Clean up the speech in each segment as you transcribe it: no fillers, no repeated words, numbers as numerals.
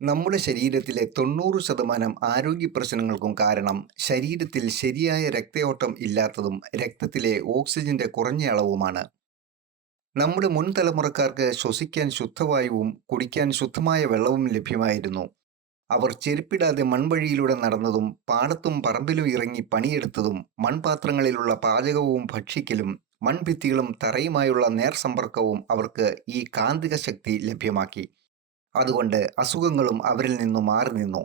നമ്മുടെ ശരീരത്തിലെ 90% ആരോഗ്യ പ്രശ്നങ്ങൾക്കും കാരണം ശരീരത്തിൽ ശരിയായ രക്തയോട്ടം ഇല്ലാത്തതും രക്തത്തിലെ ഓക്സിജന്റെ കുറഞ്ഞ അളവുമാണ്. നമ്മുടെ മുൻ തലമുറക്കാർക്ക് ശ്വസിക്കാൻ ശുദ്ധവായുവും കുടിക്കാൻ ശുദ്ധമായ വെള്ളവും ലഭ്യമായിരുന്നു. അവർ ചെരുപ്പിടാതെ മൺവഴിയിലൂടെ നടന്നതും പാടത്തും പറമ്പിലും ഇറങ്ങി പണിയെടുത്തതും മൺപാത്രങ്ങളിലുള്ള പാചകവും ഭക്ഷിക്കലും മൺഭിത്തികളും തറയുമായുള്ള നേർസമ്പർക്കവും അവർക്ക് ഈ കാന്തിക ശക്തി ലഭ്യമാക്കി. അതുകൊണ്ട് അസുഖങ്ങളും അവരിൽ നിന്നു മാറി നിന്നു.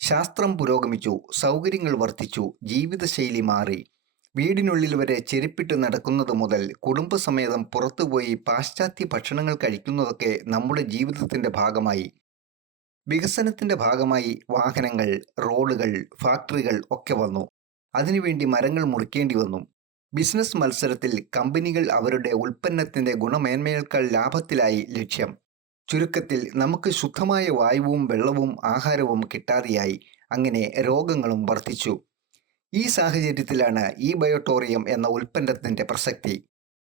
ശാസ്ത്രം പുരോഗമിച്ചു, സൗകര്യങ്ങൾ വർദ്ധിച്ചു, ജീവിതശൈലി മാറി. വീടിനുള്ളിൽ വരെ ചെരുപ്പിട്ട് നടക്കുന്നത് മുതൽ കുടുംബസമേതം പുറത്തുപോയി പാശ്ചാത്യ ഭക്ഷണങ്ങൾ കഴിക്കുന്നതൊക്കെ നമ്മുടെ ജീവിതത്തിന്റെ ഭാഗമായി. വികസനത്തിന്റെ ഭാഗമായി വാഹനങ്ങൾ, റോഡുകൾ, ഫാക്ടറികൾ ഒക്കെ വന്നു. അതിനുവേണ്ടി മരങ്ങൾ മുറിക്കേണ്ടി വന്നു. ബിസിനസ് മത്സരത്തിൽ കമ്പനികൾ അവരുടെ ഉൽപ്പന്നത്തിന്റെ ഗുണമേന്മയേക്കാൾ ലാഭത്തിലായി ലക്ഷ്യം. ചുരുക്കത്തിൽ നമുക്ക് ശുദ്ധമായ വായുവും വെള്ളവും ആഹാരവും കിട്ടാതെയായി. അങ്ങനെ രോഗങ്ങളും വർദ്ധിച്ചു. ഈ സാഹചര്യത്തിലാണ് ഈ ബയോട്ടോറിയം എന്ന ഉൽപ്പന്നത്തിന്റെ പ്രസക്തി.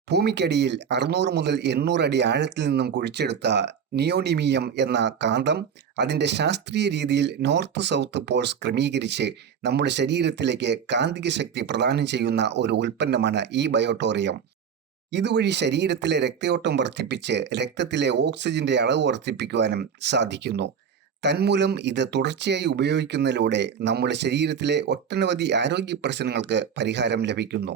ഭൂമിക്കടിയിൽ 600 മുതൽ 800 അടി ആഴത്തിൽ നിന്നും കുഴിച്ചെടുത്ത നിയോഡിമിയം എന്ന കാന്തം അതിന്റെ ശാസ്ത്രീയ രീതിയിൽ നോർത്ത് സൗത്ത് പോൾസ് ക്രമീകരിച്ച് നമ്മുടെ ശരീരത്തിലേക്ക് കാന്തിക ശക്തി പ്രദാനം ചെയ്യുന്ന ഒരു ഉൽപ്പന്നമാണ് ഈ ബയോട്ടോറിയം. ഇതുവഴി ശരീരത്തിലെ രക്തയോട്ടം വർദ്ധിപ്പിച്ച് രക്തത്തിലെ ഓക്സിജന്റെ അളവ് വർദ്ധിപ്പിക്കുവാനും സാധിക്കുന്നു. തന്മൂലം ഇത് തുടർച്ചയായി ഉപയോഗിക്കുന്നതിലൂടെ നമ്മുടെ ശരീരത്തിലെ ഒട്ടനവധി ആരോഗ്യ പ്രശ്നങ്ങൾക്ക് പരിഹാരം ലഭിക്കുന്നു.